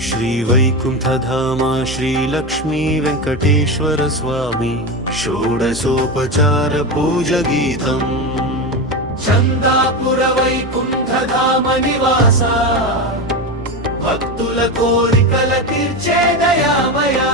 श्रीवैकुण्ठधामा श्रीलक्ष्मी वेङ्कटेश्वर स्वामी षोडशोपचार पूजगीतम् चन्दापुर वैकुण्ठधाम निवास भक्तुल कोरिकल तीर्चे दयामया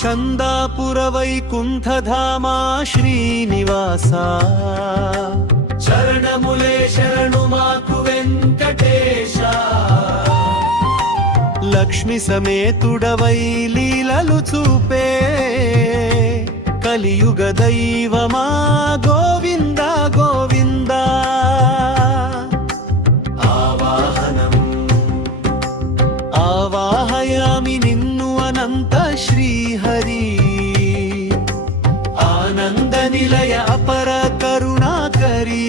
चन्दापुर वैकुण्ठधामा श्रीनिवासा चरणमुले शरणु माकु वेङ्कटेश लक्ष्मी समेतुडवै लीललु चूपे కలియుగ దైవమా గోవింద గోవింద ఆవాహయామి నిన్ను అనంత శ్రీహరి ఆనంద నిలయ అపర కరుణాకరి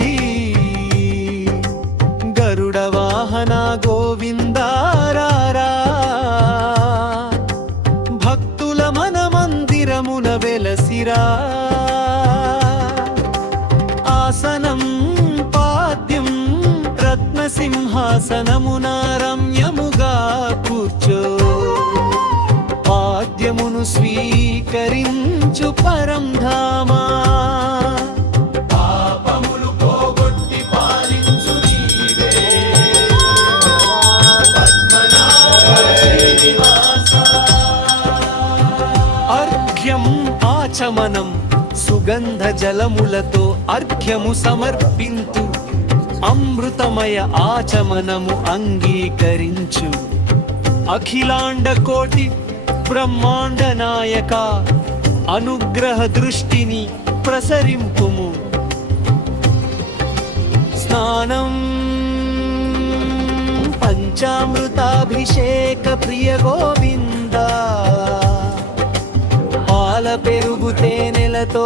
గరుడ వాహన గోవిందారారా భక్తుల మన మందిరమున వెలసిరా ఆసనం పాద్యం రత్నసింహాసనమున రమ్యముగా కూర్చో పాద్యమును స్వీకరించు పరంధామా పాపములు పోగొట్టి పాలించు నీవే పద్మనాభ శ్రీనివాస అర్ఘ్యం ఆచమనం సుగంధ జలములతో అర్ఘ్యము సమర్పింతు అమృతమయ ఆచమనము అంగీకరించు అఖిలాండ కోటి బ్రహ్మాండ నాయక అనుగ్రహ దృష్టిని ప్రసరింపుము స్నానం పంచామృతాభిషేక ప్రియ గోవింద పాల పెరుగు తేనెలతో